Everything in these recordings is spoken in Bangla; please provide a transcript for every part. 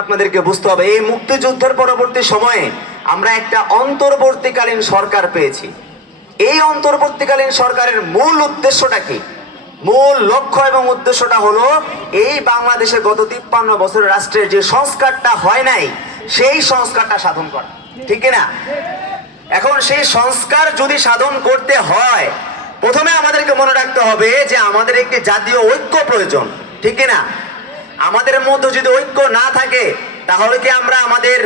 আপনাদেরকে বুঝতে হবে এই মুক্তিযুদ্ধের পরবর্তী সময়ে আমরা একটা অন্তর্বর্তীকালীন সরকার পেয়েছি। এই অন্তর্বর্তীকালীন সরকারের মূল উদ্দেশ্যটা কি? মূল লক্ষ্য এবং উদ্দেশ্যটা হলো এই বাংলাদেশে গত 53 বছরের রাষ্ট্রের যে সংস্কারটা হয় নাই সেই সংস্কারটা সাধন করা, ঠিক না? এখন সেই সংস্কার যদি সাধন করতে হয়, প্রথমে আমাদেরকে মনে রাখতে হবে যে আমাদের একটি জাতীয় ঐক্য প্রয়োজন, ঠিক না? আমাদের মধ্যে যদি ঐক্য না থাকে তাহলে কি আমরা আমাদের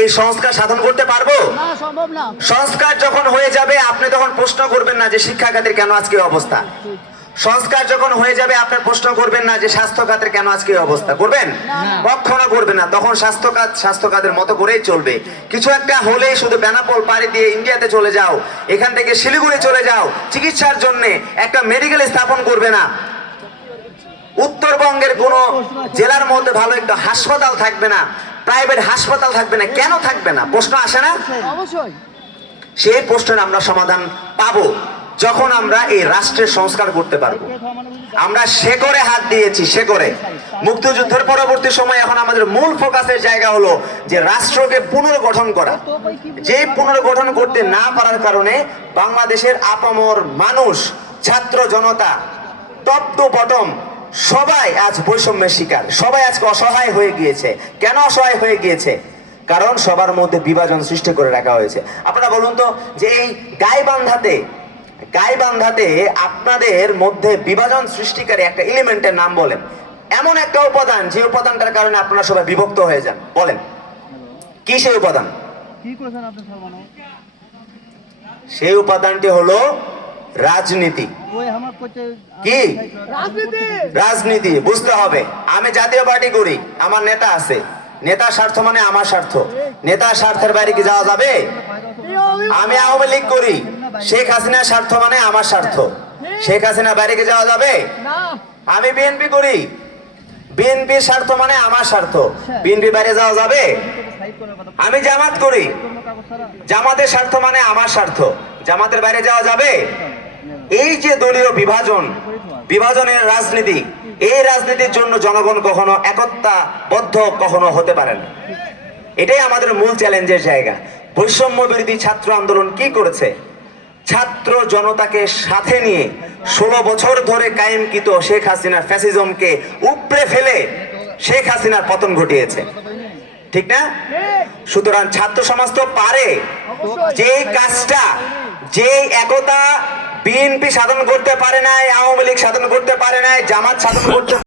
এই সংস্কার সাধন করতে পারবো? না, সম্ভব না। সংস্কার যখন হয়ে যাবে আপনি তখন প্রশ্ন করবেন না যে শিক্ষা খাতের কেন আজকে এই অবস্থা। সংস্কার যখন হয়ে যাবে আপনি প্রশ্ন করবেন না যে স্বাস্থ্য খাতের কেন আজকে এই অবস্থা। করবেন? কখনো করবেন না। তখন স্বাস্থ্য খাতের মতো করেই চলবে। কিছু একটা হলেই শুধু বেনাপোল পাড়ি দিয়ে ইন্ডিয়াতে চলে যাও, এখান থেকে শিলিগুড়ি চলে যাও চিকিৎসার জন্য, একটা মেডিকেল স্থাপন করবে না। উত্তরবঙ্গের কোন জেলার মধ্যে ভালো একটা হাসপাতাল থাকবে না, প্রাইভেট হাসপাতাল থাকবে না। কেন থাকবে না? প্রশ্ন আসে না? অবশ্যই। সেই প্রশ্নের আমরা সমাধান পাবো যখন আমরা এই রাষ্ট্রের সংস্কার করতে পারবো। আমরা শেকড়ে হাত দিয়েছি, শেকড়ে। মুক্তিযুদ্ধের পরবর্তী সময় এখন আমাদের মূল ফোকাসের জায়গা হলো যে রাষ্ট্রকে পুনর্গঠন করা। যে পুনর্গঠন করতে না পারার কারণে বাংলাদেশের আপামর মানুষ, ছাত্র জনতা, টপ টু বটম সবাই আজ বৈষম্যের শিকার। সবাই আজকে অসহায় হয়ে গিয়েছে। কেন অসহায় হয়ে গিয়েছে? কারণ সবার মধ্যে বিভাজন সৃষ্টি করে রাখা হয়েছে। আপনারা বলুন তো যে এই গাইবান্ধাতে আপনাদের মধ্যে বিভাজন সৃষ্টিকারী একটা এলিমেন্টের নাম বলেন। এমন একটা উপাদান যে উপাদানটার কারণে আপনারা সবাই বিভক্ত হয়ে যান। বলেন কি সেই উপাদান? কি করেছেন আপনি সর্বনাশ? সেই উপাদানটি হলো রাজনীতি। কি রাজনীতি? রাজনীতি। বুঝতে হবে। আমি জাতীয় পার্টি করি, আমার নেতা আছে। নেতার স্বার্থ মানে আমার স্বার্থ। নেতার স্বার্থের বাইরে কি যাওয়া যাবে? আমি আওয়ামী লীগ করি, শেখ হাসিনার স্বার্থ মানে আমার স্বার্থ। শেখ হাসিনার বাইরে কি যাওয়া যাবে? আমি বিএনপি করি, বিএনপির স্বার্থ মানে আমার স্বার্থ। বিএনপি বাইরে যাওয়া যাবে? আমি জামাত করি, জামাতের স্বার্থ মানে আমার স্বার্থ। জামাতের বাইরে যাওয়া যাবে? এই যে দলীয় বিভাজনের রাজনীতি, এই রাজনীতির জন্য জনগণ কখনো একতাবদ্ধ কখনো হতে পারে না। এটাই আমাদের মূল চ্যালেঞ্জের জায়গা। বৈষম্য বিরোধী ছাত্র আন্দোলন কি করেছে? ছাত্র জনতাকে সাথে নিয়ে 16 বছর ধরে কায়েমকৃত শেখ হাসিনার ফ্যাসিজমকে উপড়ে ফেলে শেখ হাসিনার পতন ঘটিয়েছে, ঠিক না? সুতরাং ছাত্র সমাজ তো পারে। যে কাজটা, যে একতা বিএনপি সাধন করতে পারে নাই, আওয়ামী লীগ সাধন করতে পারে নাই, জামাত সাধন করতে